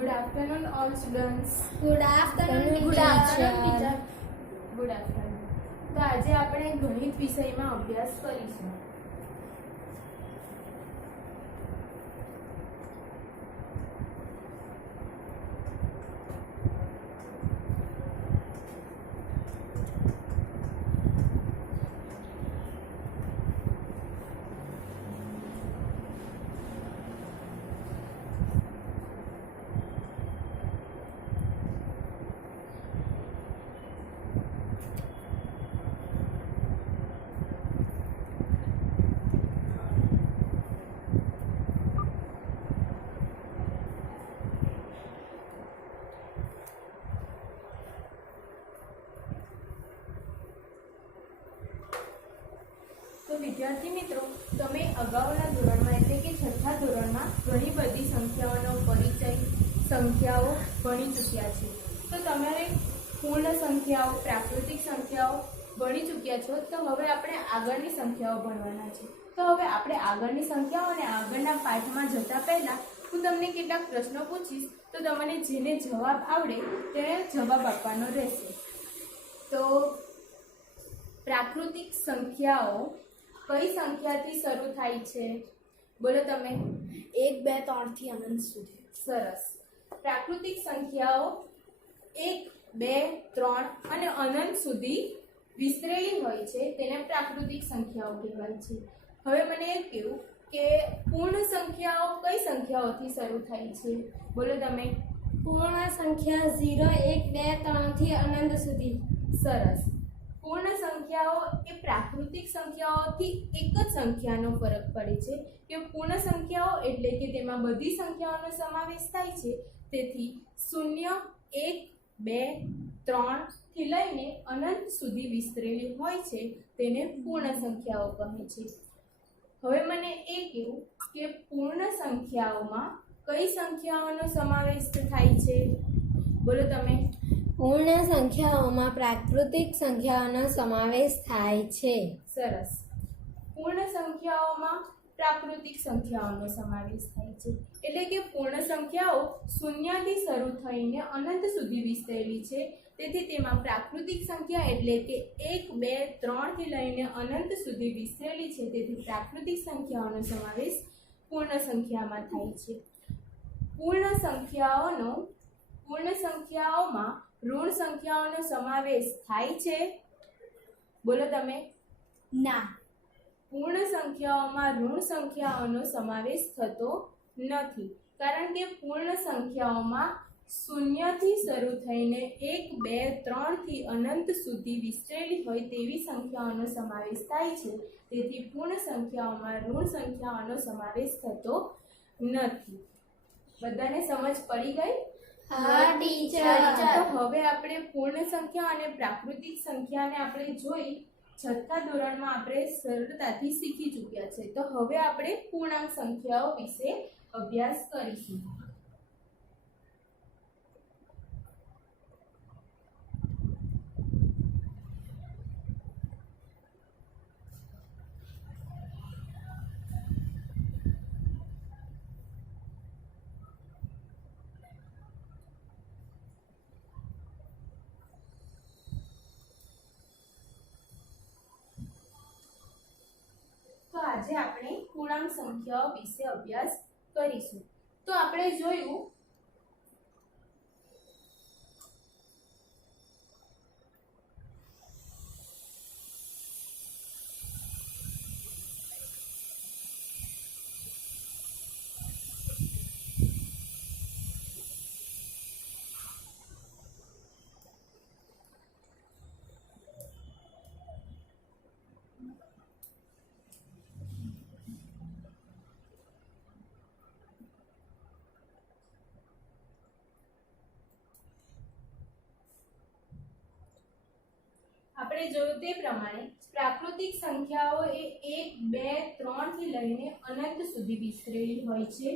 Good afternoon, all students. Good afternoon Good afternoon, teacher. teacher. Good afternoon. તો આજે આપણે ગણિત વિષયમાં અભ્યાસ કરીશું. તો વિદ્યાર્થી મિત્રો, તમે અગાઉના ધોરણમાં એટલે કે છઠ્ઠા ધોરણમાં ઘણી બધી સંખ્યાઓનો પરિચય, સંખ્યાઓ ભણી ચૂક્યા છે. તો તમારે પૂર્ણ સંખ્યાઓ, પ્રાકૃતિક સંખ્યાઓ ભણી ચૂક્યા છો. તો હવે આપણે આગળની સંખ્યાઓ ભણવાના છે. તો હવે આપણે આગળની સંખ્યાઓ અને આગળના પાઠમાં જતા પહેલા હું તમને કેટલાક પ્રશ્નો પૂછીશ. તો તમને જેને જવાબ આવડે તેને જવાબ આપવાનો રહેશે. તો પ્રાકૃતિક સંખ્યાઓ કઈ સંખ્યાથી શરૂ થાય છે? બોલો તમે. 1, 2, 3 થી અનંત સુધી. સરસ. પ્રાકૃતિક સંખ્યાઓ 1, 2, 3 અને અનંત સુધી વિસ્તરેલી હોય છે, તેને પ્રાકૃતિક સંખ્યાઓ કહેવાય છે. હવે મને એ કહેવું કે પૂર્ણ સંખ્યાઓ કઈ સંખ્યાઓથી શરૂ થાય છે? બોલો તમે. પૂર્ણ સંખ્યા 0, 1, 2, 3 થી અનંત સુધી. સરસ. પૂર્ણ સંખ્યાઓ એ પ્રાકૃતિક સંખ્યાઓથી એક જ સંખ્યાનો ફરક પડે છે કે પૂર્ણ સંખ્યાઓ એટલે કે તેમાં બધી સંખ્યાઓનો સમાવેશ થાય છે. તેથી 0, 1, 2, 3 થી લઈને અનંત સુધી વિસ્તરેલી હોય છે, તેને પૂર્ણ સંખ્યાઓ કહે છે. હવે મને એ કહેવું કે પૂર્ણ સંખ્યાઓમાં કઈ સંખ્યાઓનો સમાવેશ થાય છે? બોલો તમે. પૂર્ણ સંખ્યાઓમાં પ્રાકૃતિક સંખ્યાઓનો સમાવેશ થાય છે. સરસ. પૂર્ણ સંખ્યાઓમાં પ્રાકૃતિક સંખ્યાઓનો સમાવેશ થાય છે. એટલે કે પૂર્ણ સંખ્યાઓ શૂન્યથી શરૂ થઈને અનંત સુધી વિસ્તરેલી છે. તેથી તેમાં પ્રાકૃતિક સંખ્યા એટલે કે 1, 2, 3 થી લઈને અનંત સુધી વિસ્તરેલી છે. તેથી પ્રાકૃતિક સંખ્યાઓનો સમાવેશ પૂર્ણ સંખ્યામાં થાય છે. પૂર્ણ સંખ્યાઓમાં ઋણ સંખ્યાઓનો સમાવેશ થાય છે? બોલો તમે. ના. પૂર્ણ સંખ્યાઓમાં ઋણ સંખ્યાઓનો સમાવેશ થતો નથી, કારણ કે પૂર્ણ સંખ્યાઓમાં શૂન્યથી શરૂ થઈને 1, 2, 3 થી અનંત સુધી વિસ્તરેલી હોય તેવી સંખ્યાઓનો સમાવેશ થાય છે. તેથી પૂર્ણ સંખ્યાઓમાં ઋણ સંખ્યાઓનો સમાવેશ થતો નથી. બધાને સમજ પડી ગઈ? હા ટીચર. તો હવે આપણે પૂર્ણ સંખ્યા અને પ્રાકૃતિક સંખ્યાને આપણે જોઈ છઠ્ઠા ધોરણમાં આપણે સરળતાથી શીખી ચૂક્યા છે. તો હવે આપણે પૂર્ણાંક સંખ્યાઓ વિશે અભ્યાસ કરીશું. તો આજે આપણે પૂર્ણાંક સંખ્યાઓ વિશે અભ્યાસ કરીશું. તો આપણે જોયું તે પ્રમાણે પ્રાકૃતિક સંખ્યાઓ એ 1, 2, 3 થી લઈને અનંત સુધી વિસ્તરેલી હોય છે.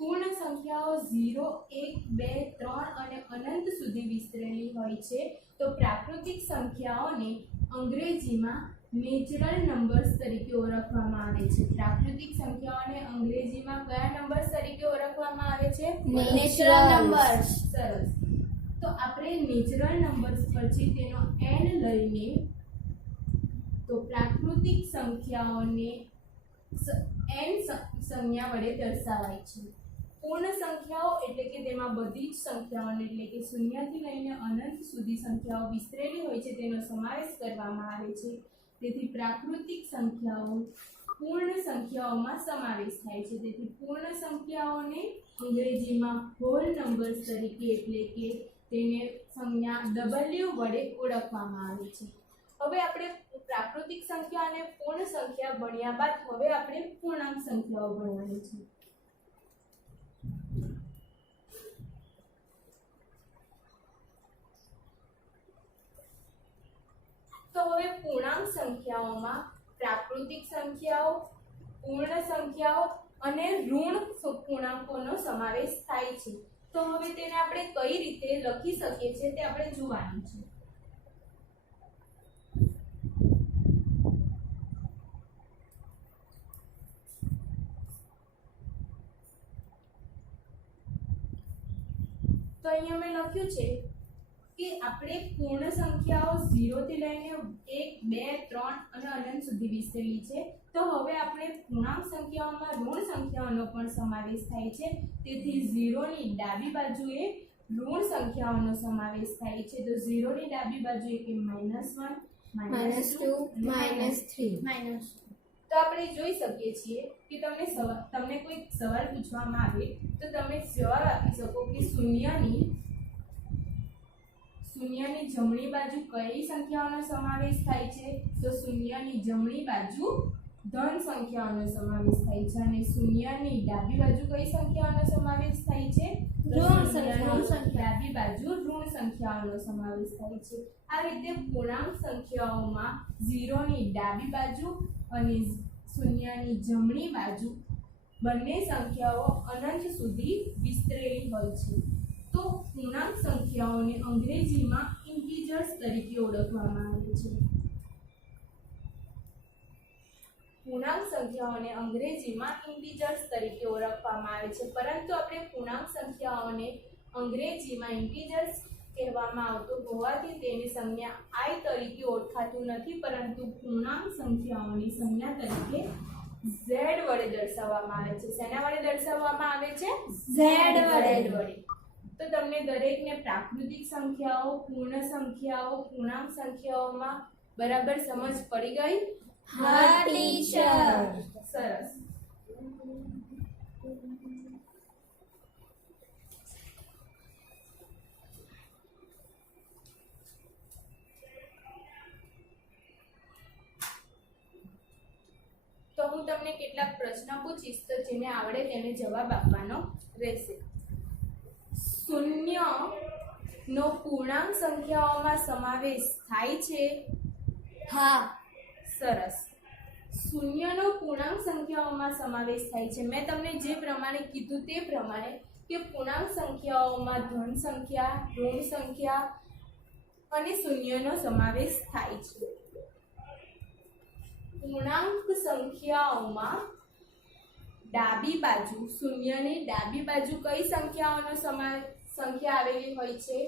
પૂર્ણ સંખ્યાઓ 0, 1, 2, 3 અને અનંત સુધી વિસ્તરેલી હોય છે. તો પ્રાકૃતિક સંખ્યાઓને અંગ્રેજીમાં નેચરલ નંબર્સ તરીકે ઓળખવામાં આવે છે. પ્રાકૃતિક સંખ્યાઓને અંગ્રેજીમાં કયા નંબર્સ તરીકે ઓળખવામાં આવે છે? Natural numbers. સરસ. તો આપણે નેચરલ નંબર્સ પછી તેનો n લઈને તો પ્રાકૃતિક સંખ્યાઓને n સંજ્ઞા વડે દર્શાવાય છે. પૂર્ણ સંખ્યાઓ એટલે કે તેમાં બધી જ સંખ્યાઓને એટલે કે શૂન્યથી લઈને અનંત સુધી સંખ્યાઓ વિસ્તરેલી હોય છે તેનો સમાવેશ કરવામાં આવે છે. તેથી પ્રાકૃતિક સંખ્યાઓ પૂર્ણ સંખ્યાઓમાં સમાવેશ થાય છે. તેથી પૂર્ણ સંખ્યાઓને અંગ્રેજીમાં હોલ નંબર્સ તરીકે એટલે કે તેને સંજ્ઞા W વડે ઓળખવામાં આવે છે. હવે આપણે પ્રાકૃતિક સંખ્યા અને પૂર્ણ સંખ્યા ભણ્યા બાદ હવે આપણે પૂર્ણાંક સંખ્યાઓ ભણવાની છે. તો હવે પૂર્ણાંક સંખ્યાઓમાં પ્રાકૃતિક સંખ્યાઓ, પૂર્ણ સંખ્યાઓ અને ઋણ પૂર્ણાંકોનો સમાવેશ થાય છે. તો હવે તેને આપણે કઈ રીતે લખી શકીએ છીએ તે આપણે જોવાનું છે. તો અહીંયા મેં લખ્યું છે કે આપણે પૂર્ણ સંખ્યાઓ 0 થી લઈને 1, 2, 3 અને અનંત સુધી વિસ્તરેલી છે. તો હવે આપણે પૂર્ણાંક સંખ્યાઓમાં ઋણ સંખ્યાઓનો પણ સમાવેશ થાય છે. તેથી 0 ની ડાબી બાજુએ ઋણ સંખ્યાઓનો સમાવેશ થાય છે. તો 0 ની ડાબી બાજુએ કે -1, -2, -3 તો આપણે જોઈ શકીએ છીએ કે તમને કોઈ સવાલ પૂછવામાં આવે તો તમે જવાબ આપી શકો કે શૂન્યની જમણી બાજુ કઈ સંખ્યાઓનો સમાવેશ થાય છે? તો શૂન્યની જમણી બાજુ ધન સંખ્યાઓનો સમાવેશ થાય છે અને શૂન્યની ડાબી બાજુ કઈ સંખ્યાઓનો સમાવેશ થાય છે? ડાબી બાજુ ઋણ સંખ્યાઓનો સમાવેશ થાય છે. આ રીતે પૂર્ણાંક સંખ્યાઓમાં 0 ની ડાબી બાજુ અને શૂન્યની જમણી બાજુ બંને સંખ્યાઓ અનંત સુધી વિસ્તરેલી હોય છે. તો પૂર્ણાંક સંખ્યાઓને અંગ્રેજીમાં ઇન્ટીજર્સ તરીકે ઓળખવામાં આવે છે. પૂર્ણાંક સંખ્યાઓને અંગ્રેજીમાં ઇન્ટીજર્સ તરીકે ઓળખવામાં આવે છે. પરંતુ આપણે પૂર્ણાંક સંખ્યાઓને અંગ્રેજીમાં ઇન્ટીજર્સ કહેવામાં આવતું હોવાથી તેની સંજ્ઞા I તરીકે ઓળખાતું નથી, પરંતુ પૂર્ણાંક સંખ્યાઓની સંજ્ઞા તરીકે Z વડે દર્શાવવામાં આવે છે. શેના વડે દર્શાવવામાં આવે છે? Z વડે. તો તમને દરેકને પ્રાકૃતિક સંખ્યાઓ, પૂર્ણ સંખ્યાઓ, પૂર્ણાંક સંખ્યાઓમાં બરાબર સમજ પડી ગઈ? હા ટીચર. સરસ. તો હું તમને કેટલાક પ્રશ્ન પૂછીશ તો જેને આવડે તેને જવાબ આપવાનો રહેશે. શૂન્ય નો પૂર્ણાંક સંખ્યાઓમાં સમાવેશ થાય છે? હા. સરસ. શૂન્યનો પૂર્ણાંક સંખ્યાઓમાં સમાવેશ થાય છે. મેં તમને જે પ્રમાણે કીધું તે પ્રમાણે કે પૂર્ણાંક સંખ્યાઓમાં ધન સંખ્યા, ઋણ સંખ્યા અને શૂન્યનો સમાવેશ થાય છે. પૂર્ણાંક સંખ્યાઓમાં ડાબી બાજુ, શૂન્યની ડાબી બાજુ કઈ સંખ્યાઓનો સંખ્યા આવેલી હોય છે?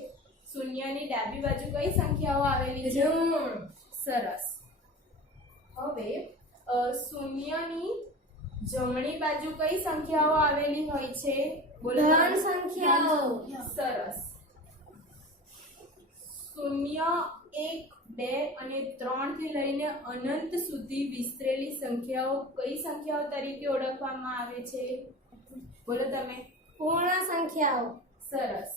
શૂન્યની ડાબી બાજુ કઈ સંખ્યાઓ આવેલી છે? સરસ. હવે શૂન્યની જમણી બાજુ કઈ સંખ્યાઓ આવેલી હોય છે? બોલો. ધન સંખ્યાઓ. સરસ. શૂન્ય, 1, 2 અને 3 થી લઈને અનંત સુધી વિસ્તરેલી સંખ્યાઓ કઈ સંખ્યાઓ તરીકે ઓળખવામાં આવે છે? બોલો તમે. પૂર્ણ સંખ્યાઓ. સરસ.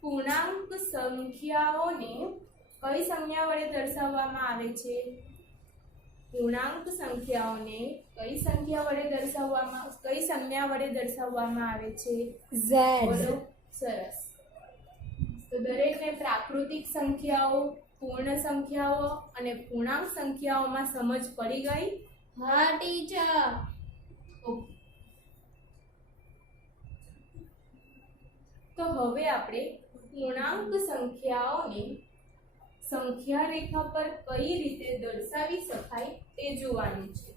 પૂર્ણાંક સંખ્યાઓને કઈ સંજ્ઞા વડે દર્શાવવામાં આવે છે? પૂર્ણાંક સંખ્યાઓને કઈ સંજ્ઞા વડે દર્શાવવામાં આવે છે? Z. બોલો. સરસ. તો દરેકને પ્રાકૃતિક સંખ્યાઓ, પૂર્ણ સંખ્યાઓ અને પૂર્ણાંક સંખ્યાઓમાં સમજ પડી ગઈ? હા ટીચર. ઓકે. તો હવે આપણે પૂર્ણાંક સંખ્યાઓને સંખ્યા રેખા પર કઈ રીતે દર્શાવી શકાય તે જોવાનું છે.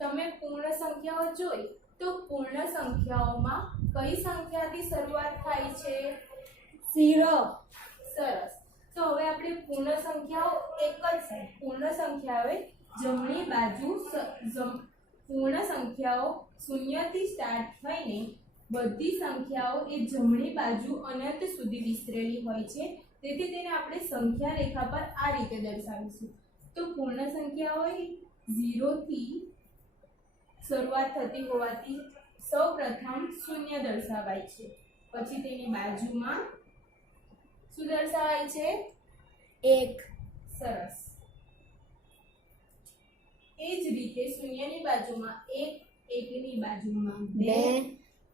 તમે પૂર્ણ સંખ્યાઓ જોઈ તો પૂર્ણ સંખ્યાઓમાં કઈ સંખ્યાથી શરૂઆત થાય છે? 0. સરસ. તો હવે આપણે પૂર્ણ સંખ્યાઓ એક જ છે. પૂર્ણ સંખ્યાઓએ જમણી બાજુ પૂર્ણ સંખ્યાઓ શૂન્યથી સ્ટાર્ટ થઈને બધી સંખ્યાઓ એ જમણી બાજુ અનંત સુધી વિસ્તરેલી હોય છે. તેથી તેને આપણે સંખ્યા રેખા પર આ રીતે દર્શાવીશું. તો પૂર્ણ સંખ્યાઓએ 0 થી શરૂઆત થતી હોવાથી સૌપ્રથમ શૂન્ય દર્શાવાય છે. પછી તેની બાજુમાં શું દર્શાવાય છે? 1. સરસ. એ જ રીતે શૂન્યની બાજુમાં 1, 1 ની બાજુમાં 2,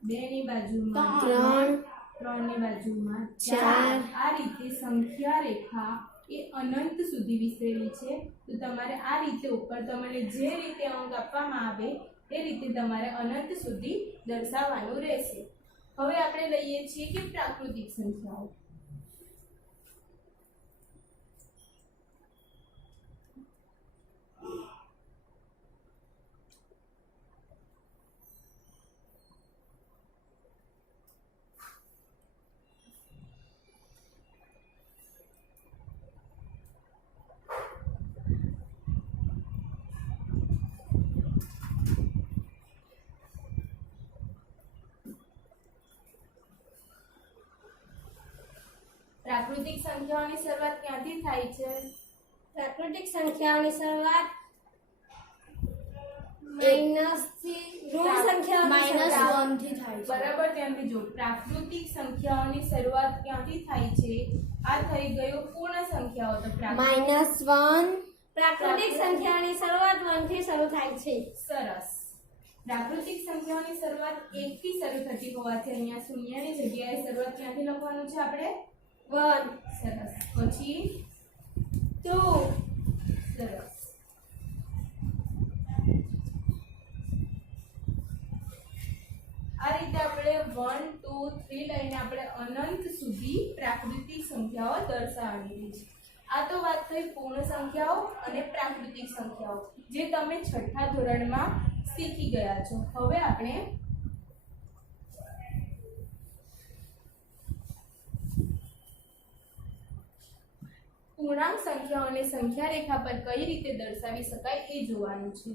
2 ની બાજુમાં 3, 3 ની બાજુમાં 4. 4. આ રીતે સંખ્યા રેખા એ અનંત સુધી વિસ્તરેલી છે. તો તમારે આ રીતે ઉપર તમને જે રીતે અંક આપવામાં આવે એ રીતે તમારે અનંત સુધી દર્શાવવાનું રહેશે. હવે આપણે લઈએ છીએ કે પ્રાકૃતિક સંખ્યાઓ. પ્રાકૃતિક સંખ્યાઓની શરૂઆત ક્યાંથી થાય છે? પ્રાકૃતિક સંખ્યાઓની શરૂઆત માઈનસ થી ઋણ સંખ્યાઓની શરૂઆત થી થાય છે. બરાબર. ત્યાંથી જો પ્રાકૃતિક સંખ્યાઓની શરૂઆત ક્યાંથી થાય છે? આ થઈ ગયો પૂર્ણ સંખ્યાઓ. તો -1. પ્રાકૃતિક સંખ્યાઓની શરૂઆત 1 થી શરૂ થાય છે. સરસ. પ્રાકૃતિક સંખ્યાઓની શરૂઆત 1 થી શરૂ થતી હોવાથી અહીંયા શૂન્યની જગ્યાએ શરૂઆત ક્યાંથી લખવાનું છે આપણે? 1. સરસ. પછી 2. સરસ. આ રીતે આપણે 1, 2, 3 લઈને આપણે અનંત સુધી પ્રાકૃતિક સંખ્યાઓ દર્શાવવાની છે. આ તો વાત થઈ પૂર્ણ સંખ્યાઓ અને પ્રાકૃતિક સંખ્યાઓ જે તમે છઠ્ઠા ધોરણમાં શીખી ગયા છો. હવે આપણે પૂર્ણાંક સંખ્યાઓને સંખ્યા રેખા પર કઈ રીતે દર્શાવી શકાય એ જોવાનું છે.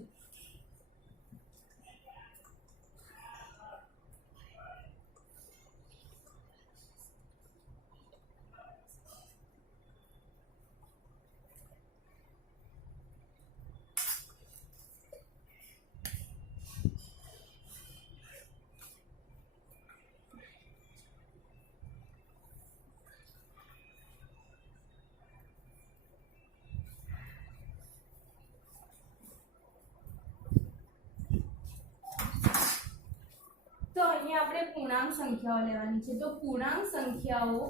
તો અહીંયા આપણે પૂર્ણાંક સંખ્યાઓ લેવાની છે. તો પૂર્ણાંક સંખ્યાઓ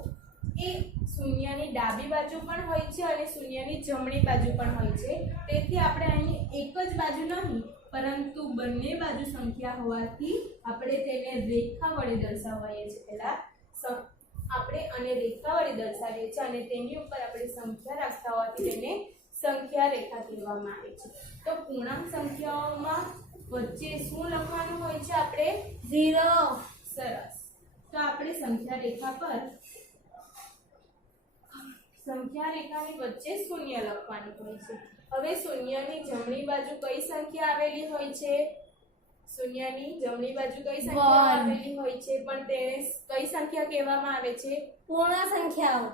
એ શૂન્યની ડાબી બાજુ પણ હોય છે અને શૂન્યની જમણી બાજુ પણ હોય છે. તેથી આપણે અહીં એક જ બાજુ નહીં પરંતુ બંને બાજુ સંખ્યા હોવાથી આપણે તેને રેખા વડે દર્શાવીએ છીએ. પહેલા આપણે આને રેખા વડે દર્શાવીએ છીએ અને તેની ઉપર આપણે સંખ્યા રાખતા હોવાથી તેને સંખ્યા રેખા કહેવામાં આવે છે. તો પૂર્ણાંક સંખ્યાઓમાં વચ્ચે શું લખવાનું હોય છે? આપણે 0. સરસ. તો આપણે સંખ્યા રેખા પર સંખ્યા રેખાની વચ્ચે શૂન્ય લખવાનું હોય છે. હવે શૂન્યની જમણી બાજુ કઈ સંખ્યા આવેલી હોય છે? શૂન્યની જમણી બાજુ કઈ સંખ્યા આવેલી હોય છે? પણ તેને કઈ સંખ્યા કહેવામાં આવે છે? પૂર્ણ સંખ્યાઓ.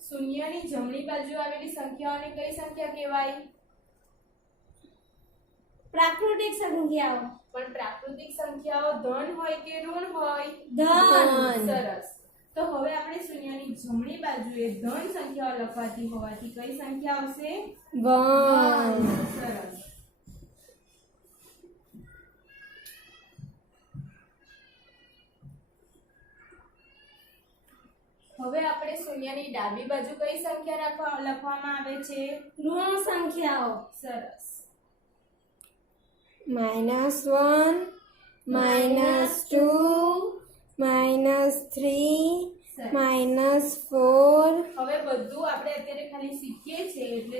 શૂન્યની જમણી બાજુ આવેલી સંખ્યાઓને કઈ સંખ્યા કહેવાય? પ્રાકૃતિક સંખ્યાઓ. પણ પ્રાકૃતિક સંખ્યાઓ ધન હોય કે ઋણ હોય? ધન. સરસ. તો હવે આપણે શૂન્યની જમણી બાજુએ ધન સંખ્યાઓ લખવાતી હોવાથી કઈ સંખ્યા આવશે? 1. સરસ. હવે આપણે શૂન્યની ડાબી બાજુ કઈ સંખ્યા લખવામાં આવે છે? ઋણ સંખ્યાઓ. સરસ. -1, -2, -3, -4. હવે બધું આપણે અત્યારે ખાલી શીખીએ છીએ એટલે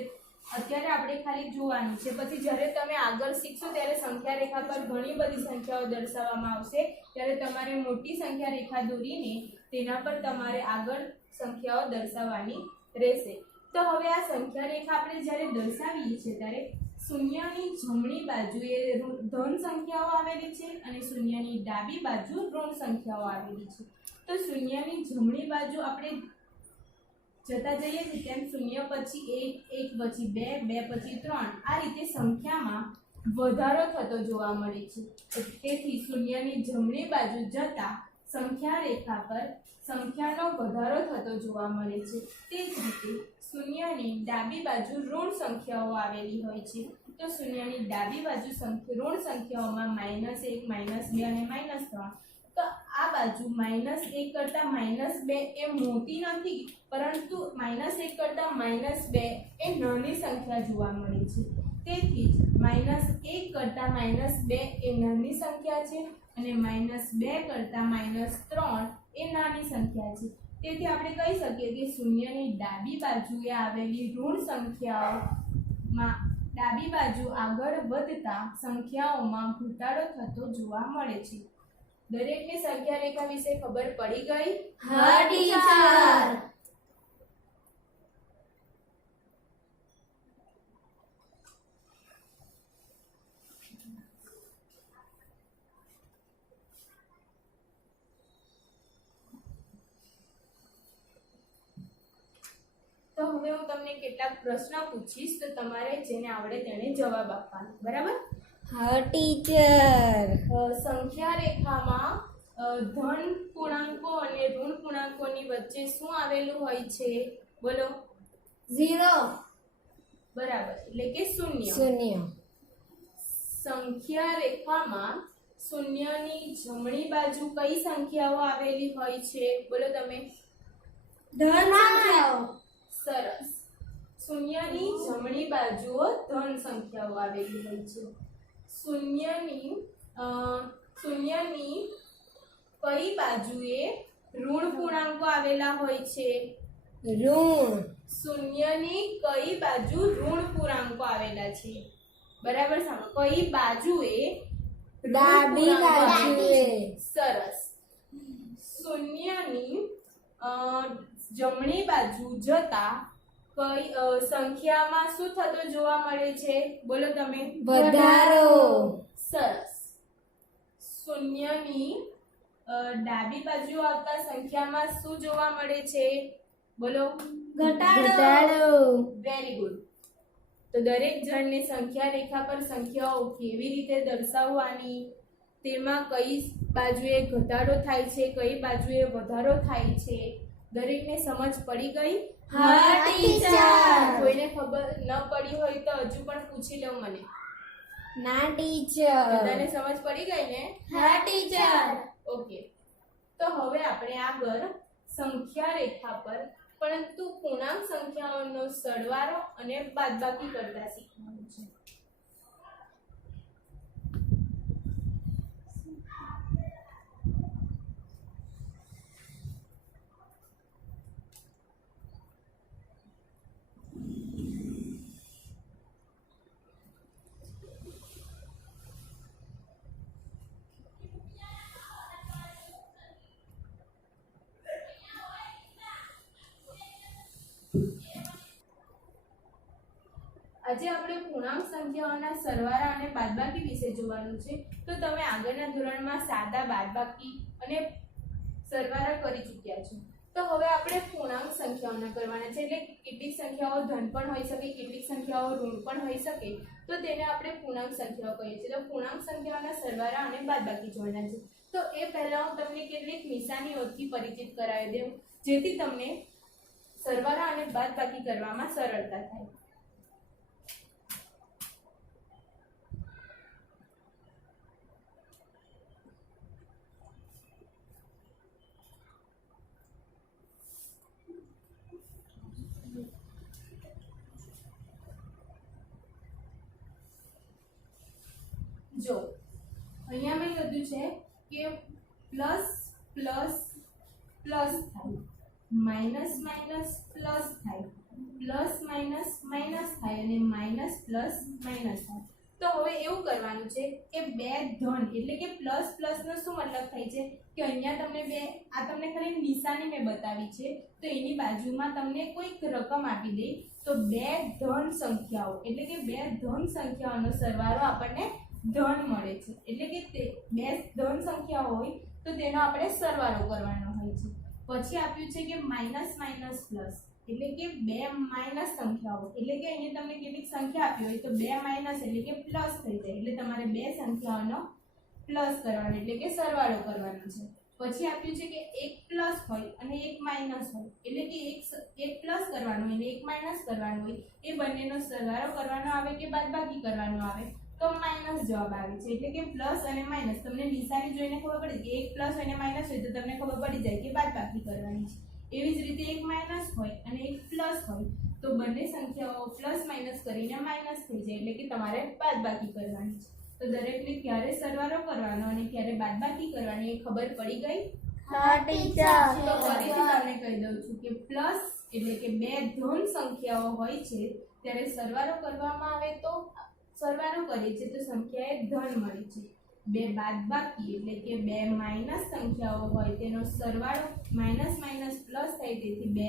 અત્યારે આપણે ખાલી જોવાનું છે. પછી જ્યારે તમે આગળ શીખશો ત્યારે સંખ્યા રેખા પર ઘણી બધી સંખ્યાઓ દર્શાવવામાં આવશે. ત્યારે તમારે મોટી સંખ્યા રેખા દોરીને તેના પર તમારે આગળ સંખ્યાઓ દર્શાવવાની રહેશે. તો હવે આ સંખ્યા રેખા આપણે જ્યારે દર્શાવીએ છીએ ત્યારે શૂન્યની જમણી બાજુએ ધન સંખ્યાઓ આવેલી છે અને શૂન્યની ડાબી બાજુ ઋણ સંખ્યાઓ આવેલી છે. તો શૂન્યની જમણી બાજુ આપણે જતા જઈએ છીએ તેમ શૂન્ય પછી 1, 1 પછી 2, 2 પછી 3 આ રીતે સંખ્યામાં વધારો થતો જોવા મળે છે. તેથી શૂન્યની જમણી બાજુ જતા સંખ્યા રેખા પર સંખ્યાનો વધારો થતો જોવા મળે છે. તે જ રીતે શૂન્યની ડાબી બાજુ ઋણ સંખ્યાઓ આવેલી હોય છે. તો શૂન્યની ડાબી બાજુ ઋણ સંખ્યાઓમાં -1, -2 અને -3. તો આ બાજુ -1 કરતાં -2 એ મોટી નથી, પરંતુ -1 કરતાં -2 એ નાની સંખ્યા જોવા મળે છે. તેથી જ -1 કરતાં -2 એ નાની સંખ્યા છે અને -2 કરતાં -3 એ નાની સંખ્યા છે. તેથી આપણે કહી શકીએ કે શૂન્યની ડાબી બાજુએ આવેલી ઋણ સંખ્યાઓમાં ડાબી બાજુ આગળ વધતા સંખ્યાઓમાં ઘટાડો થતો જોવા મળે છે. દરેકને સંખ્યા રેખા વિશે ખબર પડી ગઈ? હા ટીચર. તો હવે હું તમને કેટલાક પ્રશ્ન પૂછીશ તો તમારે જેને આવડે તેને જવાબ આપવાનો. બરાબર? હા ટીચર. સંખ્યા રેખામાં ધન પૂર્ણાંકો અને ઋણ પૂર્ણાંકોની વચ્ચે શું આવેલું હોય છે? બોલો. 0. બરાબર, એટલે કે શૂન્ય. સંખ્યા રેખામાં શૂન્યની જમણી બાજુ કઈ સંખ્યાઓ આવેલી હોય છે? બોલો તમે. ધન સંખ્યાઓ. સરસ. શૂન્યની જમણી બાજુ ધન સંખ્યાઓ આવેલી હોય છે. શૂન્યની કઈ બાજુએ ઋણ પૂર્ણાંકો આવેલા હોય છે? ઋણ. શૂન્યની કઈ બાજુ ઋણ પૂર્ણાંકો આવેલા છે? બરાબર સાંભળો. કઈ બાજુએ? ડાબી બાજુએ. સરસ. શૂન્યની જમણી બાજુ જતા કઈ સંખ્યામાં શું થતો જોવા મળે છે? બોલો તમે. વધારો. સરસ. શૂન્યની ડાબી બાજુ આવતા સંખ્યામાં શું જોવા મળે છે? બોલો. ઘટાડો. Very good. તો દરેક જણને સંખ્યા રેખા પર સંખ્યાઓ કેવી રીતે દર્શાવવાની, તેમાં કઈ બાજુએ ઘટાડો થાય છે, કઈ બાજુએ વધારો થાય છે, દરેકને સમજ પડી ગઈ? હા ટીચર. કોઈને ખબર ન પડી હોય તો હજુ પણ પૂછી લો મને. ના ટીચર. બધાને સમજ પડી ગઈ ને? હા ટીચર. ઓકે. તો હવે આપણે આગળ સંખ્યા રેખા પર પરંતુ પૂર્ણાંક સંખ્યાઓનો સરવાળો અને બાદબાકી કરતા શીખવાનું છે. આજે આપણે પૂર્ણાંક સંખ્યાઓના સરવાળા અને બાદબાકી વિશે જોવાનું છે. તો તમે આગળના ધોરણમાં સાદા બાદબાકી અને સરવાળા કરી ચૂક્યા છો. તો હવે આપણે પૂર્ણાંક સંખ્યાઓના કરવાના છે. એટલે કેટલીક સંખ્યાઓ ધન પણ હોઈ શકે, કેટલીક સંખ્યાઓ ઋણ પણ હોઈ શકે, તો તેને આપણે પૂર્ણાંક સંખ્યાઓ કહીએ છીએ. તો પૂર્ણાંક સંખ્યાઓના સરવાળા અને બાદબાકી જોવાના છે. તો તો એ પહેલા હું તમને કેટલીક નિશાનીઓથી પરિચિત કરાવી દઉં જેથી તમને સરવાળા અને બાદબાકી કરવામાં સરળતા થાય. જો અહીંયા મેં લખ્યું છે કે પ્લસ પ્લસ પ્લસ થાય, માઇનસ માઇનસ પ્લસ થાય, પ્લસ માઇનસ માઇનસ થાય અને માઇનસ પ્લસ માઇનસ થાય. તો હવે એવું કરવાનું છે કે બે ધન એટલે કે પ્લસ પ્લસ નો શું મતલબ થાય છે કે અહીંયા તમને તમને ખાલી નિશાની મેં બતાવી છે તો એની બાજુમાં તમને કોઈક રકમ આપી દે તો બે ધન સંખ્યાઓ એટલે કે બે ધન સંખ્યાઓનો સરવાળો આપણને ધન મળે છે. એટલે કે તે બે ધન સંખ્યાઓ હોય તો તેનો આપણે સરવાળો કરવાનો હોય છે. પછી આપ્યું છે કે માઇનસ માઇનસ પ્લસ એટલે કે બે માઇનસ સંખ્યાઓ એટલે કે અહીંયા તમને કેટલીક સંખ્યા આપી હોય તો બે માઇનસ એટલે કે પ્લસ થઈ જાય એટલે તમારે બે સંખ્યાઓનો પ્લસ કરવાનો એટલે કે સરવાળો કરવાનો છે. પછી આપ્યું છે કે એક પ્લસ હોય અને એક માઇનસ હોય એટલે કે એક પ્લસ કરવાનું હોય અને એક માઇનસ કરવાનું હોય એ બંનેનો સરવાળો કરવાનો આવે કે બાદબાકી કરવાનો આવે તો માઇનસ જવાબ આવે છે. એટલે કે પ્લસ અને માઇનસ તમને નિશાની જોઈને ખબર પડી કે એક પ્લસ અને માઇનસ હોય તો તમને ખબર પડી જાય કે બાદબાકી કરવાની છે. એવી જ રીતે એક માઇનસ હોય અને એક પ્લસ હોય તો બંને સંખ્યાઓ પ્લસ માઇનસ કરીને માઇનસ થઈ જાય એટલે કે તમારે બાદબાકી કરવાની છે. તો દરેકને ક્યારે સરવાળો કરવાનો અને ક્યારે બાદબાકી કરવાની એ ખબર પડી ગઈ? હા ટીચર. તો ફરીથી તમને કહી દઉં છું કે પ્લસ એટલે કે બે ધન સંખ્યાઓ હોય છે ત્યારે સરવાળો કરવામાં આવે તો સરવાળો કરીએ છીએ તો સંખ્યા એક ધન મળે છે. બે બાદબાકી એટલે કે બે માઇનસ સંખ્યાઓ હોય તેનો સરવાળો માઇનસ માઇનસ પ્લસ થાય તેથી બે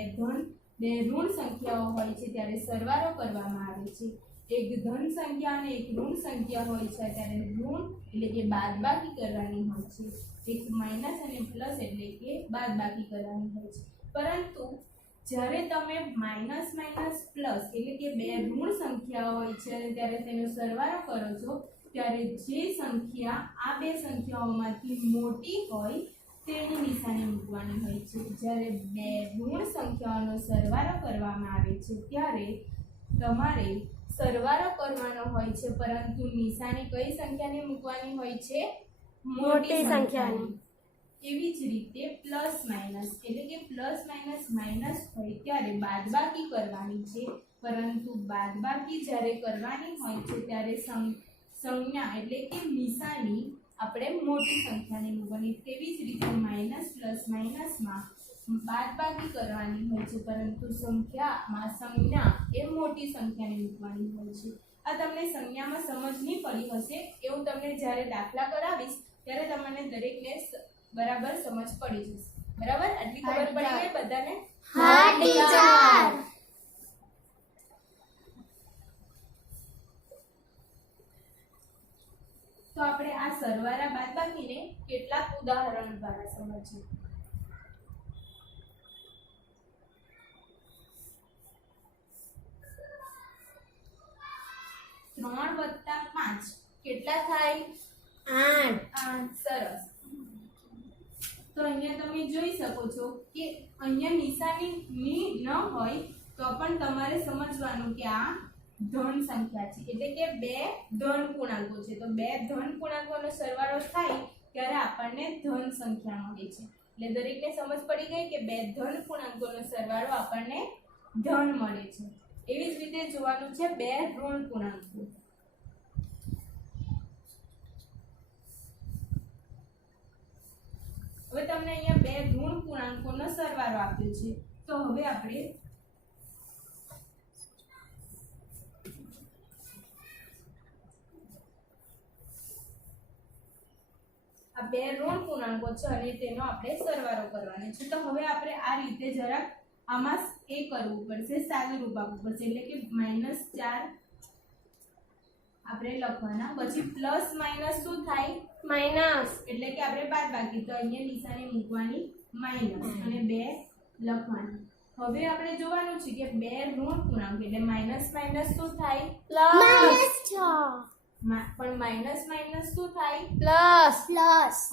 ઋણ સંખ્યાઓ હોય છે ત્યારે સરવાળો કરવામાં આવે છે. એક ધન સંખ્યા અને એક ઋણ સંખ્યા હોય છે ત્યારે ઋણ એટલે કે બાદબાકી કરવાની હોય છે. એક માઇનસ અને પ્લસ એટલે કે બાદબાકી કરવાની હોય છે. પરંતુ જ્યારે તમે માઇનસ માઇનસ પ્લસ એટલે કે બે ઋણ સંખ્યાઓ હોય છે અને ત્યારે તેનો સરવાળો કરો છો ત્યારે જે સંખ્યા આ બે સંખ્યાઓમાંથી મોટી હોય તેની નિશાની મૂકવાની હોય છે. જ્યારે બે ઋણ સંખ્યાઓનો સરવાળો કરવામાં આવે છે ત્યારે તમારે સરવાળો કરવાનો હોય છે પરંતુ નિશાની કઈ સંખ્યાની મૂકવાની હોય છે? મોટી સંખ્યાની. એવી જ રીતે પ્લસ માઇનસ એટલે કે પ્લસ માઇનસ માઇનસ હોય ત્યારે બાદબાકી કરવાની છે પરંતુ બાદબાકી જ્યારે કરવાની હોય છે ત્યારે સંજ્ઞા એટલે કે નિશાની આપણે મોટી સંખ્યાની મૂકવાની. તેવી જ રીતે માઇનસ પ્લસ માઇનસમાં બાદબાકી કરવાની હોય છે પરંતુ સંજ્ઞા એ મોટી સંખ્યાની મૂકવાની હોય છે. આ તમને સંજ્ઞામાં સમજ નહીં પડી હશે એવું તમને જ્યારે દાખલા કરાવીશ ત્યારે તમને દરેકને બરાબર સમજ પડી જશે. બરાબર? આટલી ખબર પડી ગઈ બધાને? હા ટીચર. તો આપણે આ સરવાળા બાદબાકીને કેટલાક ઉદાહરણ દ્વારા સમજીએ. 3 વત્તા 5 કેટલા થાય? 8. સરસ. તો અહીંયા તમે જોઈ શકો છો કે અહીંયા નિશાની ન હોય તો પણ તમારે સમજવાનું કે આ ધન સંખ્યા છે એટલે કે બે ધન પૂર્ણાંકો છે. તો બે ધન પૂર્ણાંકોનો સરવાળો થાય ત્યારે આપણને ધન સંખ્યા મળે છે. એટલે દરેકને સમજ પડી ગઈ કે બે ધન પૂર્ણાંકોનો સરવાળો આપણને ધન મળે છે. એવી જ રીતે જોવાનું છે બે ઋણ પૂર્ણાંકો. હવે તમને અહીંયા બે ઋણ પૂર્ણાંકોનો સરવાળો આપ્યો છે તો હવે આપણે આ બે ઋણ પૂર્ણાંકો છે અને તેનો આપણે સરવાળો કરવાનો છે. તો હવે આપણે આ રીતે જરાક આમાં એ કરવું પડશે, સાદું રૂપ આપવું પડશે એટલે કે -4 આપણે લખવાના. પછી પ્લસ માઇનસ શું થાય? માઇનસ એટલે કે આપણે બાદબાકી તો અહીંયા નિશાની મૂકવાની માઇનસ અને 2 લખવાની. હવે આપણે જોવાનું છે કે બે ઋણ પૂર્ણાંક એટલે માઇનસ માઇનસ શું થાય? પ્લસ પણ માઇનસ માઇનસ શું થાય? પ્લસ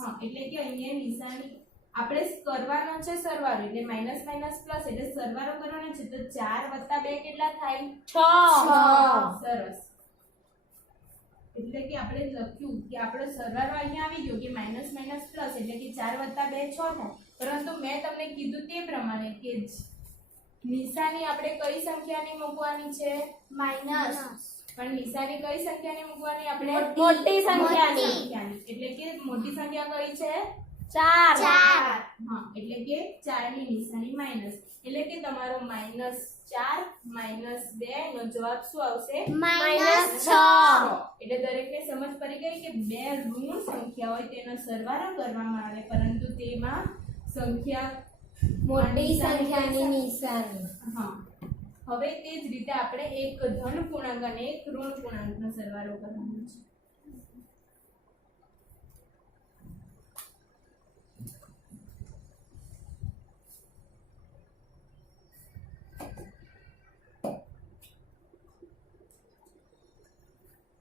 હા, એટલે કે અહીંયા નિશાની આપણે કરવાનો છે સરવાળો, એટલે માઇનસ માઇનસ પ્લસ એટલે સરવાળો કરવાનો છે, તો 4 + 2 કેટલા થાય? 6. સરસ. એટલે કે આપણે લખ્યું કે આપણો સરવાળો અહીંયા આવી ગયો કે માઇનસ માઇનસ પ્લસ એટલે કે 4 + 2 6 થાય, પરંતુ મેં તમને કીધું તે પ્રમાણે કે નિશાની આપણે કઈ સંખ્યાની મૂકવાની છે? માઇનસ. પણ નિશાની કઈ સંખ્યાની મૂકવાની? આપણે મોટી સંખ્યાની. એટલે કે મોટી સંખ્યા કઈ છે? 4. હા, એટલે કે 4 ની નિશાની માઇનસ, એટલે કે તમારો -4 - 2 નો જવાબ શું આવશે? -6. એટલે દરેકને સમજ પડી ગઈ કે બે ઋણ સંખ્યા હોય તેનો સરવાળો કરવામાં આવે, પરંતુ તેમાં સંખ્યા મોટી સંખ્યાની નિશાની. હા. હવે તે જ રીતે આપણે એક ધન પૂર્ણાંક અને એક ઋણ પૂર્ણાંકનો સરવાળો કરવાનો છે.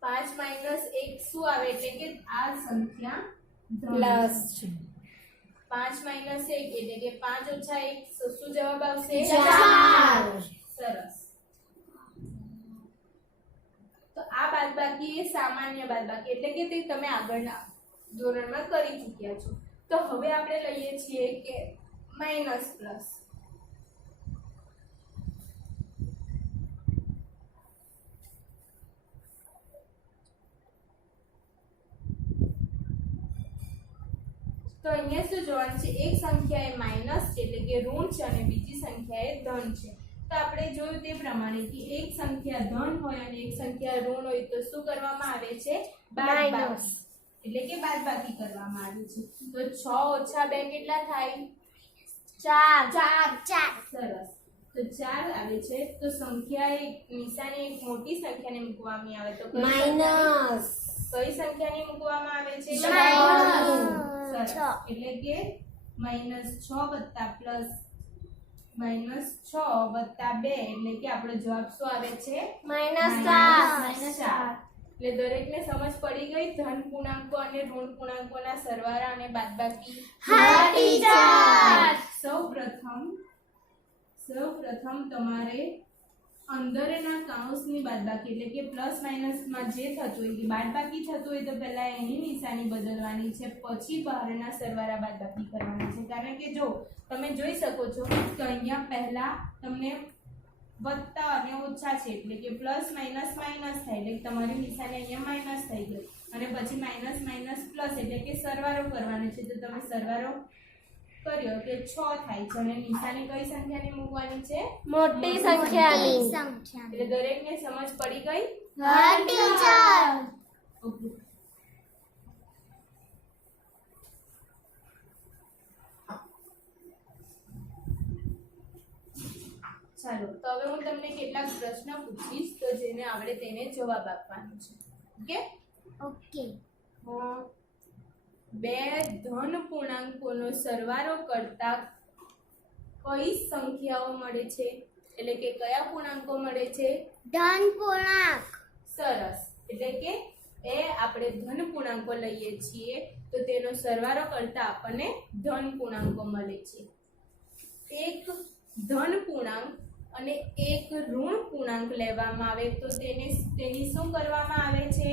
પાંચ માઇનસ 1 શું આવે? એટલે કે આ સંખ્યા પ્લસ છે. 5 માઇનસ 1 એટલે કે 5 ઓછા 1 શું જવાબ આવશે? 4. સરસ. તો આ બાદબાકી એ સામાન્ય બાદબાકી, એટલે કે તે તમે આગળના ધોરણમાં કરી ચૂક્યા છો. તો હવે આપણે લઈએ છીએ કે માઇનસ પ્લસ. તો અહીંયા શું જોવાનું છે? એક સંખ્યા એ માઇનસ છે એટલે કે ઋણ છે અને બીજી સંખ્યા એ ધન છે. તો આપણે જોયું તે પ્રમાણે કે એક સંખ્યા ધન હોય અને એક સંખ્યા ઋણ હોય તો શું કરવામાં આવે છે? બાદબાકી. એટલે કે બાદબાકી કરવામાં આવે છે. તો 6 ઓછા 2 કેટલા થાય? 4. સરસ. તો 4 આવે છે. તો સંખ્યા એક નિશાની એક મોટી સંખ્યાને મૂકવામાં આવે તો માઇનસ. કઈ સંખ્યાની મૂકવામાં આવે છે? સરસ. એટલે કે -6 વત્તા પ્લસ -6 વત્તા 2 એટલે કે આપણો જવાબ શું આવે છે? -4. એટલે દરેકને સમજ પડી ગઈ ધન પૂર્ણાંકો અને ઋણ પૂર્ણાંકોના સરવાળા અને બાદબાકી. સૌપ્રથમ તમારે અંદરના કૌંસની બાદબાકી એટલે કે પ્લસ માઇનસમાં જે થતું હોય કે બાદબાકી થતું હોય તો પહેલા એની નિશાની બદલવાની છે, પછી બહારના સરવાળા બાદબાકી કરવાના છે. કારણ કે જો તમે જોઈ શકો છો કે અહીંયા પહેલા તમને વત્તા અને ઓછા છે એટલે કે પ્લસ માઇનસ માઇનસ થાય એટલે તમારી નિશાની અહીંયા માઇનસ થઈ ગઈ, અને પછી માઇનસ માઇનસ પ્લસ એટલે કે સરવાળો કરવાનો છે. તો તમે સરવાળો કર્યો કે 6 થાય છે અને નિશાની કઈ સંખ્યાની મૂકવાની છે? મોટી સંખ્યાની. એટલે દરેકને સમજ પડી ગઈ? ઓકે. ચાલો, તો હવે હું તમને કેટલાક પ્રશ્ન પૂછીશ, તો જેને આવડે તેને જવાબ આપવાનો છે. ઓકે? બે ધન પૂર્ણાંકોનો સરવાળો કરતા કઈ સંખ્યાઓ મળે છે? એટલે કે કયા પૂર્ણાંકો મળે છે? ધન પૂર્ણાંક. સરસ. એટલે કે એ આપણે ધન પૂર્ણાંકો લઈએ છીએ તો તેનો સરવાળો કરતા આપણને ધન પૂર્ણાંકો મળે છે. એક ધન પૂર્ણાંક અને એક ઋણ પૂર્ણાંક લેવામાં આવે તો તેની શું કરવામાં આવે છે?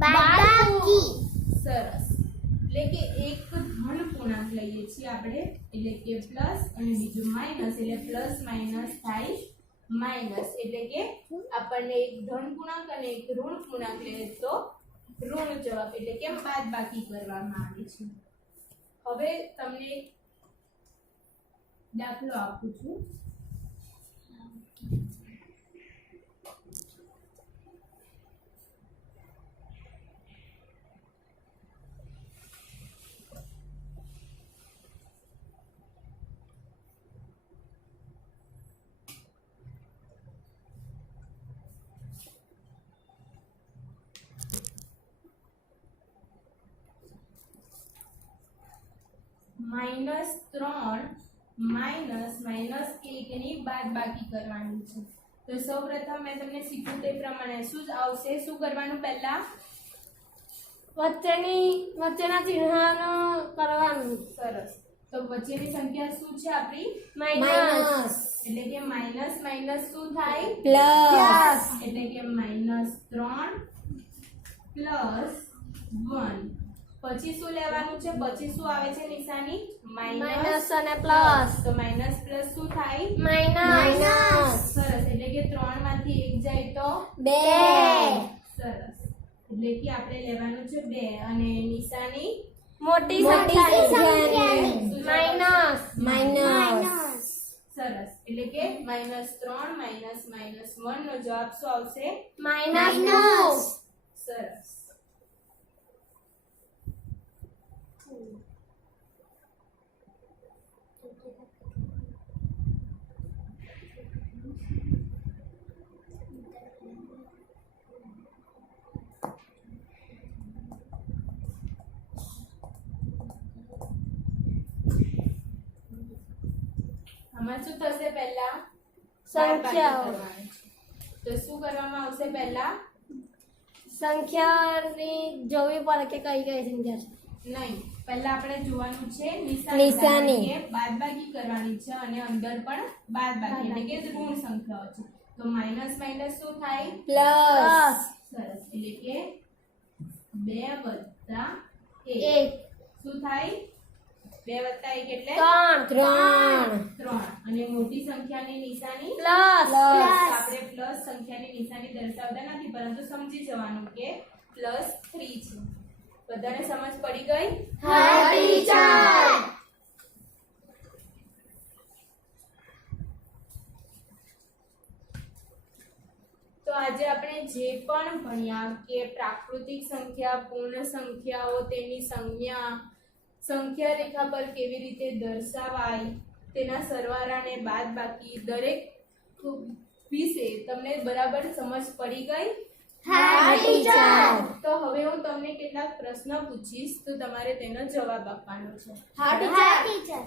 બાદબાકી. સરસ. એટલે કે એક ધન પૂર્ણાંક લઈએ છીએ આપણે એટલે કે પ્લસ અને બીજું માઇનસ એટલે પ્લસ માઇનસ થાય માઇનસ, એટલે કે આપણને એક ધન પૂર્ણાંક અને એક ઋણ પૂર્ણાંક લઈએ તો ઋણ જવાબ એટલે કે બાદબાકી કરવામાં આવે છે. હવે તમને દાખલો આપું છું. -3 - -1 ની બાદબાકી કરવાની છે. તો સૌપ્રથમ મેં તમને શીખ્યું તે પ્રમાણે શું જ આવશે, શું કરવાનું પહેલા? વચ્ચેના ચિહ્નનો કરવાનું. સરસ. તો વચ્ચેની સંખ્યા શું છે આપણી? માઇનસ. એટલે કે માઇનસ માઇનસ શું થાય? પ્લસ. એટલે કે -3 + 1. પછી શું લેવાનું છે? પછી શું આવે છે નિશાની? માઇનસ અને પ્લસ. તો માઇનસ પ્લસ શું થાય? માઇનસ. સરસ. એટલે કે 3 માંથી 1 જાય તો 2. સરસ. એટલે કે આપણે લેવાનું છે 2 અને નિશાની મોટી સંખ્યાની માઇનસ. સરસ. એટલે કે -3 - -1 નો જવાબ શું આવશે? માઇનસ. સરસ. આમાં શું થશે પહેલા? સંખ્યાઓ. બાદબાકી કરવાની છે. તો શું કરવામાં આવશે પહેલા? સંખ્યાની જોવી પડે કે કઈ કઈ સંખ્યા છે. નહીં, પહેલા આપણે જોવાનું છે નિશાની. નિશાની કે બાદબાકી કરવાની છે અને અંદર પણ બાદબાકી એટલે કે ઋણ સંખ્યાઓ છે. તો માઇનસ માઇનસ શું થાય? પ્લસ. સરસ. એટલે કે 2 + 1 1 શું થાય? 2 + 1 એટલે 3. 3 અને મોટી સંખ્યાની નિશાની પ્લસ. તો આપણે પ્લસ સંખ્યાની નિશાની દર્શાવતા નથી, પરંતુ સમજી જવાનું કે +3 છે. બધાને સમજ પડી ગઈ? હા ટીચર. તો આજે આપણે જે પણ ભણ્યા કે પ્રાકૃતિક સંખ્યા, પૂર્ણ સંખ્યાઓ, તેની સંજ્ઞા, સંખ્યા રેખા પર કેવી રીતે દર્શાવાય, તેના સરવાળા અને બાદબાકી દરેક વિશે તમને બરાબર સમજ પડી ગઈ? હા ટીચર. તો હવે હું તમને કેટલાક પ્રશ્ન પૂછીશ તો તમારે તેનો જવાબ આપવાનો છે. હા ટીચર.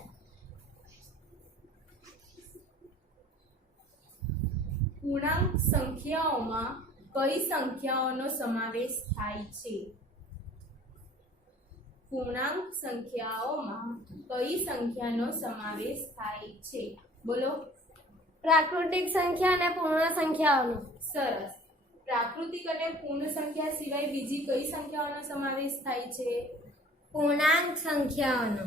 પૂર્ણાંક સંખ્યાઓમાં કઈ સંખ્યાઓનો સમાવેશ થાય છે? પૂર્ણાંક સંખ્યાઓમાં કઈ સંખ્યાનો સમાવેશ થાય છે? બોલો. પ્રાકૃતિક સંખ્યા અને પૂર્ણ સંખ્યાઓનો. સરસ. પ્રાકૃતિક અને પૂર્ણ સંખ્યા સિવાય બીજી કઈ સંખ્યાઓનો સમાવેશ થાય છે? પૂર્ણાંક સંખ્યાઓનો.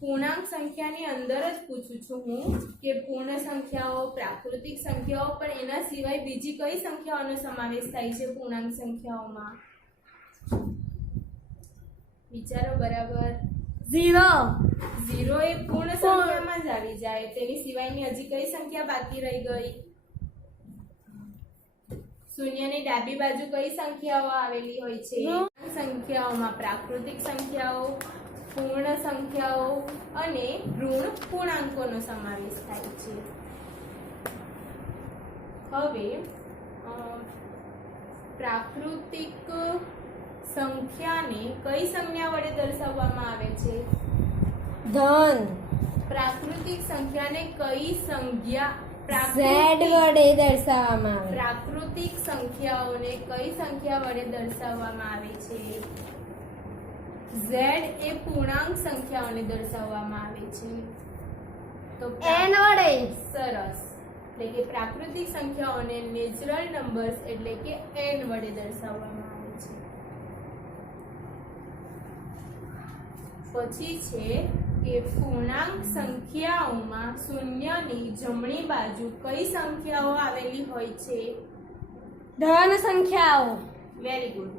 પૂર્ણાંક સંખ્યાની અંદર જ પૂછું છું હું કે પૂર્ણ સંખ્યાઓ, પ્રાકૃતિક સંખ્યાઓ, પણ એના સિવાય બીજી કઈ સંખ્યાઓનો સમાવેશ થાય છે પૂર્ણાંક સંખ્યાઓમાં? વિચારો બરાબર. 0 એ પૂર્ણ સંખ્યામાં જ આવી જાય. તેની સિવાયની હજી કઈ સંખ્યા બાકી રહી ગઈ? શૂન્યની ડાબી બાજુ કઈ સંખ્યાઓ આવેલી હોય છે? સંખ્યાઓમાં પ્રાકૃતિક સંખ્યાઓ, પૂર્ણ સંખ્યાઓ અને ઋણ પૂર્ણાંકોનો સમાવેશ થાય છે. હવે પ્રાકૃતિક સંખ્યાને કઈ સંજ્ઞા વડે દર્શાવવામાં આવે છે? ધન. પ્રાકૃતિક સંખ્યાને કઈ સંજ્ઞા Z વડે દર્શાવવામાં આવે. પ્રાકૃતિક સંખ્યાઓને કઈ સંખ્યા વડે દર્શાવવામાં આવે છે? Z એ પૂર્ણાંક સંખ્યાઓને દર્શાવવામાં આવે છે. તો n વડે. સરસ. એટલે કે પ્રાકૃતિક સંખ્યાઓને નેચરલ નંબર્સ એટલે કે n વડે દર્શાવવામાં આવે છે. પછી છે કે પૂર્ણાંક સંખ્યાઓમાં શૂન્યની જમણી બાજુ કઈ સંખ્યાઓ આવેલી હોય છે? ધન સંખ્યાઓ. Very good.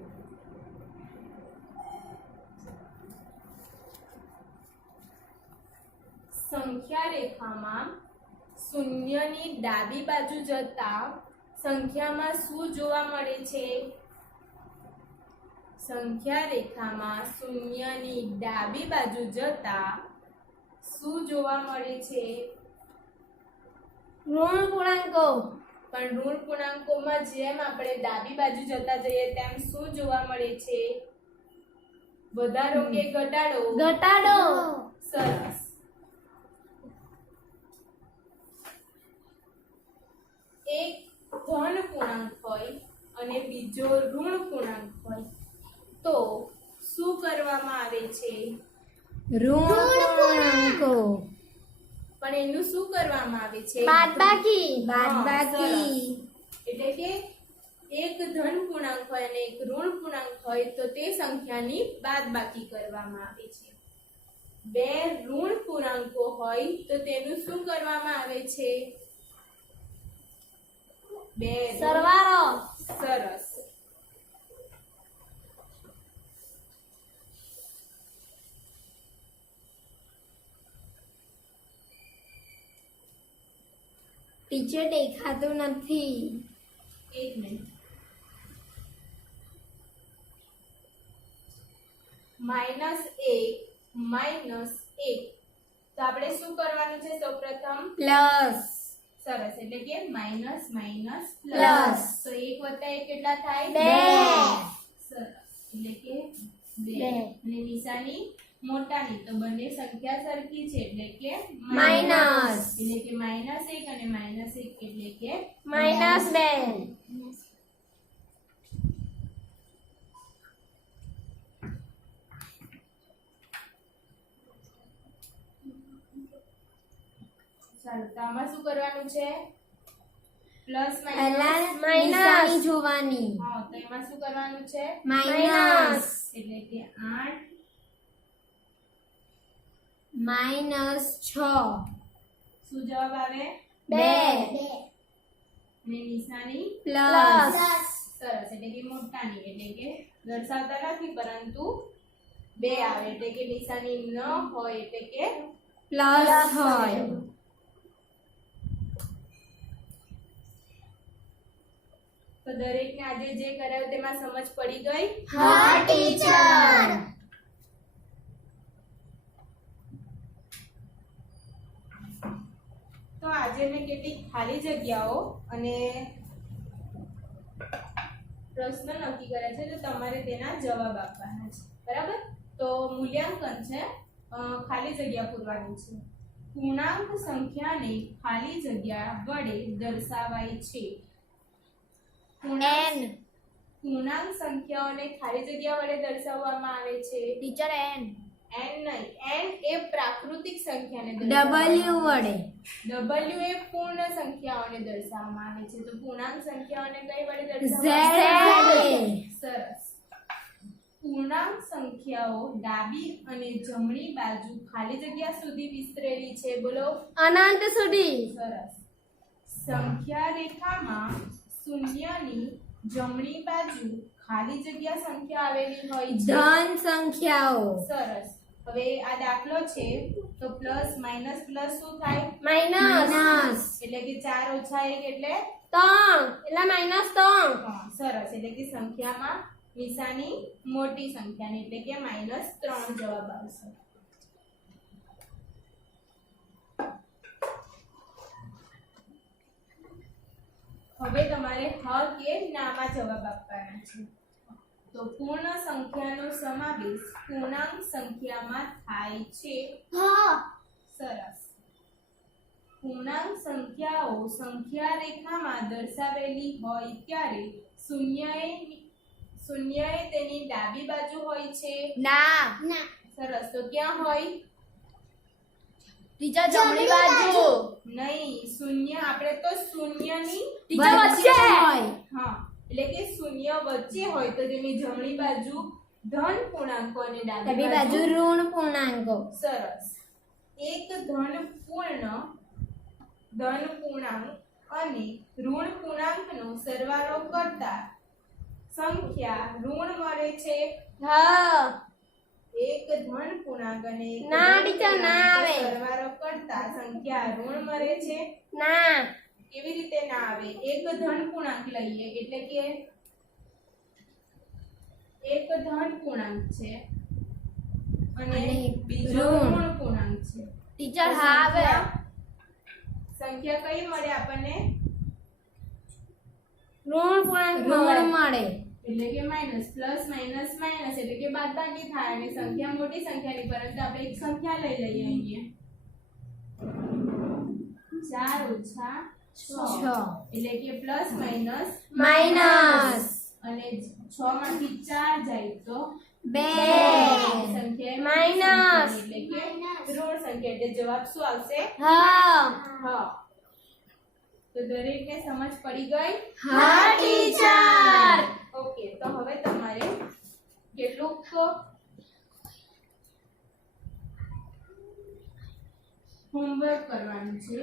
સંખ્યા રેખામાં શૂન્યની ડાબી બાજુ જતા સંખ્યામાં શું જોવા મળે છે? સંખ્યા રેખામાં શૂન્યની ડાબી બાજુ જતા શું જોવા મળે છે? ઋણ પૂર્ણાંકો. પણ ઋણ પૂર્ણાંકોમાં જેમ આપણે ડાબી બાજુ જતા જઈએ તેમ શું જોવા મળે છે? વધારો કે ઘટાડો? ઘટાડો. સરસ. એક કરવામાં આવે છે? ઋણ પૂર્ણાંકો પણ એનું શું કરવામાં આવે છે? બાદબાકી હા, સરસ. એટલે કે એક ધન પૂર્ણાંક હોય અને એક ઋણ પૂર્ણાંક હોય તો તે સંખ્યાની બાદબાકી કરવામાં આવે છે. બે ઋણ પૂર્ણાંકો હોય તો તેનું શું કરવામાં આવે છે? બે ઋણ- સરવાળો સરસ. ટીચર દેખાતું નથી. એક મિનિટ. -1 તો આપણે શું કરવાનું છે? સૌપ્રથમ પ્લસ સરસ, એટલે કે માઇનસ માઇનસ પ્લસ. તો 1 + 1 કેટલા થાય? 2. સરસ, એટલે કે 2. બે. અને નિશાની મોટાની તો બંને સંખ્યા સરખી છે એટલે કે માઇનસ. એટલે કે -1 અને -1 એટલે કે -2. ચાલો, તો આમાં શું કરવાનું છે? પ્લસ પહેલા માઇનસ. નિશાની જોવાની. હા, તો એમાં શું કરવાનું છે? માઇનસ એટલે કે 8 -6 શું જવાબ આવે? 2 અને નિશાની પ્લસ સરસ, એટલે કે મોટાની, એટલે કે દર્શાવતા નથી પરંતુ 2 આવે એટલે કે નિશાની ન હોય એટલે કે પ્લસ હોય. તો દરેકને આજે જે કરાવ્યું તેમાં સમજ પડી ગઈ? હા ટીચર. તો આજે મેં કેટલીક ખાલી જગ્યાઓ અને પ્રશ્ન નક્કી કર્યા છે તો તમારે તેના જવાબ આપવાના છે. બરાબર? તો મૂલ્યાંકન છે, ખાલી જગ્યા પૂરવાની છે. પૂર્ણાંક સંખ્યાને ખાલી જગ્યા વડે દર્શાવાય છે. પૂર્ણાંક સંખ્યાઓને ખાલી જગ્યા વડે દર્શાવવામાં આવે છે. ટીચર n n નહીં, n એ પ્રાકૃતિક સંખ્યાને W દર્શાવવામાં વડે. W એ પૂર્ણ સંખ્યાઓને દર્શાવવામાં આવે છે. તો પૂર્ણાંક સંખ્યાઓને કઈ વડે Z દર્શાવવામાં આવે છે? વડે. સરસ. પૂર્ણાંક સંખ્યાઓ ડાબી અને જમણી બાજુ ખાલી જગ્યા સુધી વિસ્તરેલી છે. બોલો. અનંત સુધી. સરસ. સંખ્યા રેખામાં શૂન્યની જમણી બાજુ ખાલી જગ્યા સંખ્યા આવેલી હોય છે. ધન સંખ્યાઓ. સરસ. હવે આ દાખલો છે તો પ્લસ માઇનસ પ્લસ શું થાય? માઇનસ એટલે કે 4 - 1 એટલે 3 એટલે -3. હા, સરસ. એટલે કે સંખ્યામાં નિશાની મોટી સંખ્યાની એટલે કે -3 જવાબ આવશે. હવે તમારે હ કે નામાં જવાબ આપવાના છે. તો પૂર્ણ સંખ્યાનો સમાવેશ પૂર્ણાંક સંખ્યામાં થાય છે. સરસ. પૂર્ણાંક સંખ્યાઓ સંખ્યા રેખામાં દર્શાવેલી હોય ત્યારે શૂન્યએ તેની ડાબી બાજુ હોય છે. ના સરસ. તો ક્યાં હોય? ટીચર જમણી બાજુ. નહીં, શૂન્ય આપણે તો શૂન્યની ટીચર વચ્ચે હોય. હા, એટલે કે શૂન્ય વચ્ચે હોય તો તેની જમણી બાજુ ધન પૂર્ણાંકો અને ડાબી બાજુ ઋણ પૂર્ણાંકો. સરસ. એક ધન પૂર્ણાંક અને ઋણ પૂર્ણાંકનો સરવાળો કરતા સંખ્યા ઋણ મળે છે. હા. એક ધન પૂર્ણાંક અને એક ના, ઋણ ટીચર, ના પૂર્ણાંકનો આવે. સરવાળો કરતા સંખ્યા ઋણ મળે છે. ના. કેવી રીતે ના આવે? એક ધન પૂર્ણાંક લઈએ એટલે કે એક ધન પૂર્ણાંક છે અને અને બીજો ઋણ. ઋણ પૂર્ણાંક છે. ટીચર તો હા આવે. સંખ્યા કઈ મળે આપણને? ઋણ પૂર્ણાંક મળે. એટલે કે માઇનસ પ્લસ માઇનસ માઇનસ એટલે કે બાદબાકી થાય અને સંખ્યા મોટી સંખ્યાની પરંતુ આપણે એક સંખ્યા લઈ લઈએ અહીંયા 4 - 6 એટલે કે પ્લસ માઇનસ માઇનસ અને 6 માંથી 4 જાય તો બે સંખ્યા માઇનસ એટલે કે ઋણ સંખ્યા એટલે જવાબ શું આવશે હા હા તો દરેકને સમજ પડી ગઈ હા ટીચર ઓકે તો હવે તમારે કેટલુંક હોમવર્ક કરવાનું છે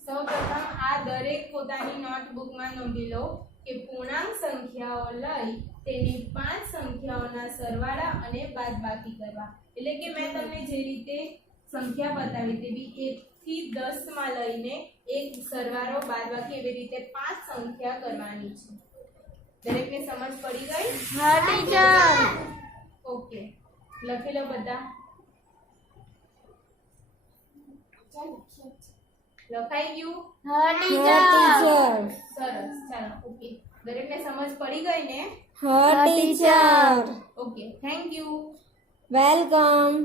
સૌપ્રથમ આ દરેક પોતાની નોટબુકમાં નોંધી લો કે પૂર્ણાંક સંખ્યાઓ લઈ તેની 5 સંખ્યાઓના સરવાળા અને બાદબાકી કરવા એટલે કે મેં તમને જે રીતે સંખ્યા બતાવી તેવી 1 થી 10 માં લઈને એક સરવાળો બાદબાકી એવી રીતે 5 સંખ્યા કરવાની છે દરેકને સમજ પડી ગઈ હા ટીચર ઓકે લખી લો બધા લખાઈ ગયું હા ટીચર સરસ ચાલો ઓકે દરેકને સમજ પડી ગઈ ને હા teacher okay thank you welcome